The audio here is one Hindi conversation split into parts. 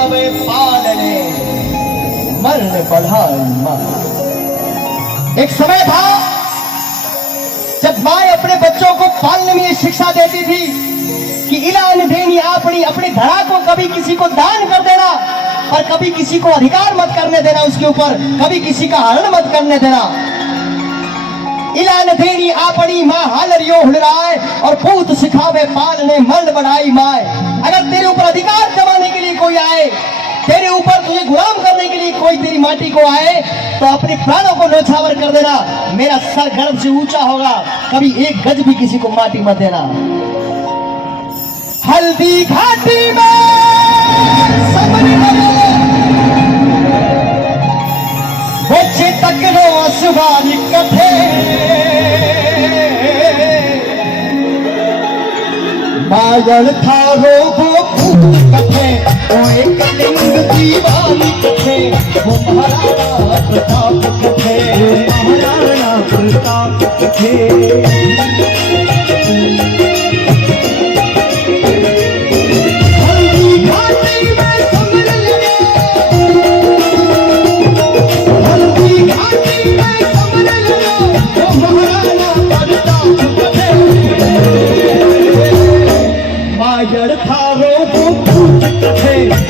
सिखावे पालने मरण बढ़ाई माँ। एक समय था जब माँ अपने बच्चों को पालने में शिक्षा देती थी कि इलान देनी आपनी, अपनी धरा को कभी किसी को दान कर देना और कभी किसी को अधिकार मत करने देना उसके ऊपर, कभी किसी का हरण मत करने देना। इलान देनी आपनी माँ हालरियो हुलराए और पूत सिखावे पालने मर्द बढ़ाई माए। अगर तेरे ऊपर अधिकार जमाने के लिए कोई आए, तेरे ऊपर तुझे गुलाम करने के लिए कोई तेरी माटी को आए, तो अपने प्राणों को न्योछावर कर देना। मेरा सर गर्भ से ऊंचा होगा, कभी एक गज भी किसी को माटी मत देना। हल्दी घाटी में समरी लगे बच्चे तक रो सवारी कथे मागल थारो वो भूत कथे वो एक लिंग दीवानी कथे वो महाराणा प्रताप कथे महाराणा प्रताप कथे।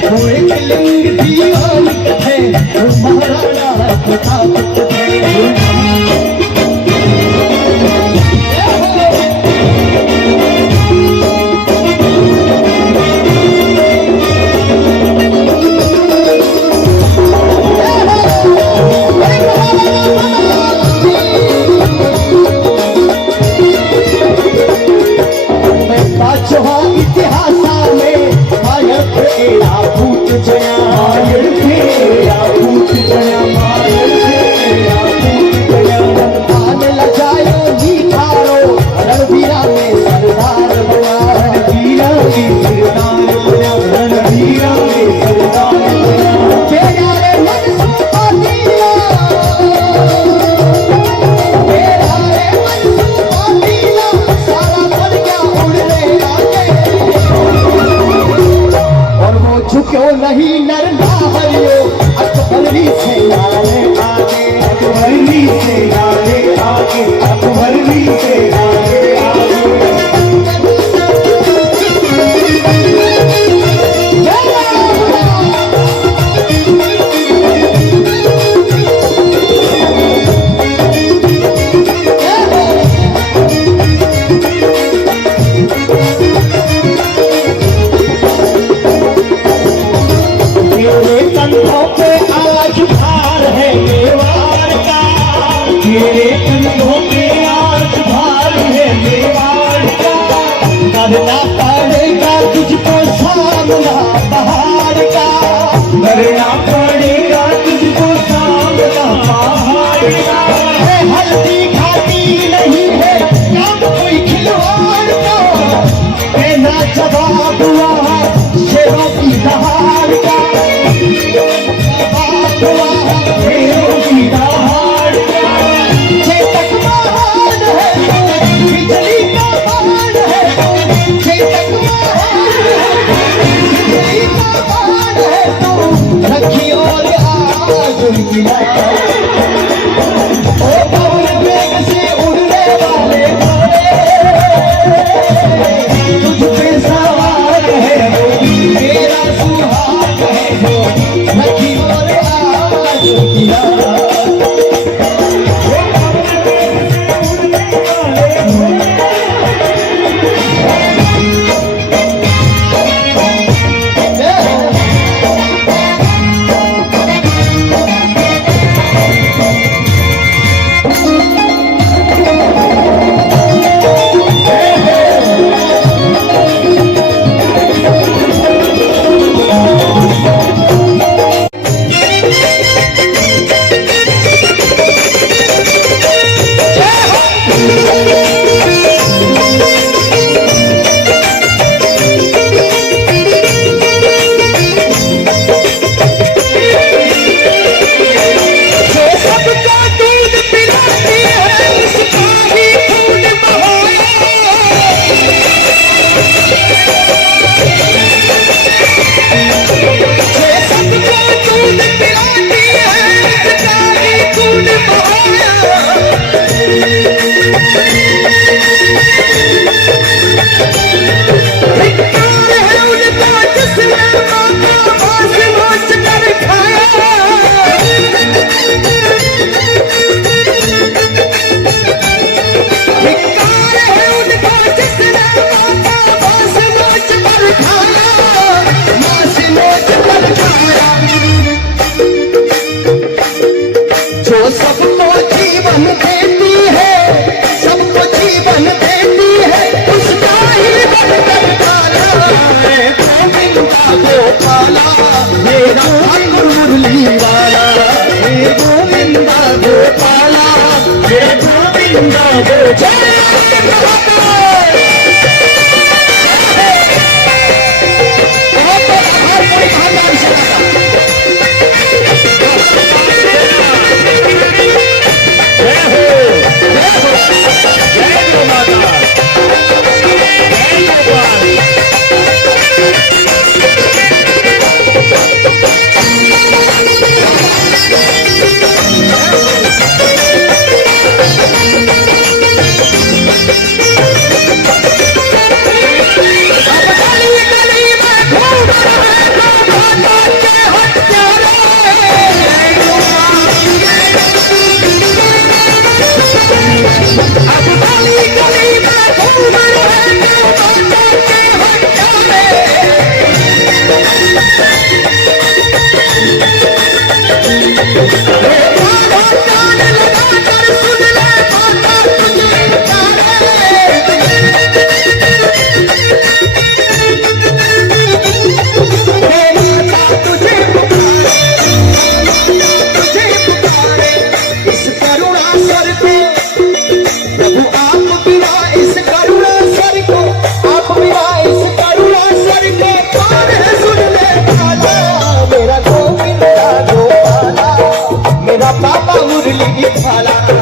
वो एक लिंग दीवानी कथे वो महाराणा प्रताप कथे। क्यों नहीं नरना हरियो अकबरी से आगे आगे अकबरी से आगे आगे अकबरी से आगे आगे। करना पड़ेगा तुझको सामना पहाड़ का, करना पड़ेगा तुझको सामना पहाड़ का। हल्दी घाटी नहीं है काम कोई खिलवाड़ का, देना जवाब हुआ शेरों की दहाड़ का, जवाब हुआ शेरों की दहाड़ का। चेतक महान है बिजली का बाण है, चेतक महान है तो रखी और आज उनकी ओ पवन वेग से उड़ने वाले तुझ पे सवार है वो मेरा सुहाग है वो रखी और आज उनकी बाबा मुरली वाला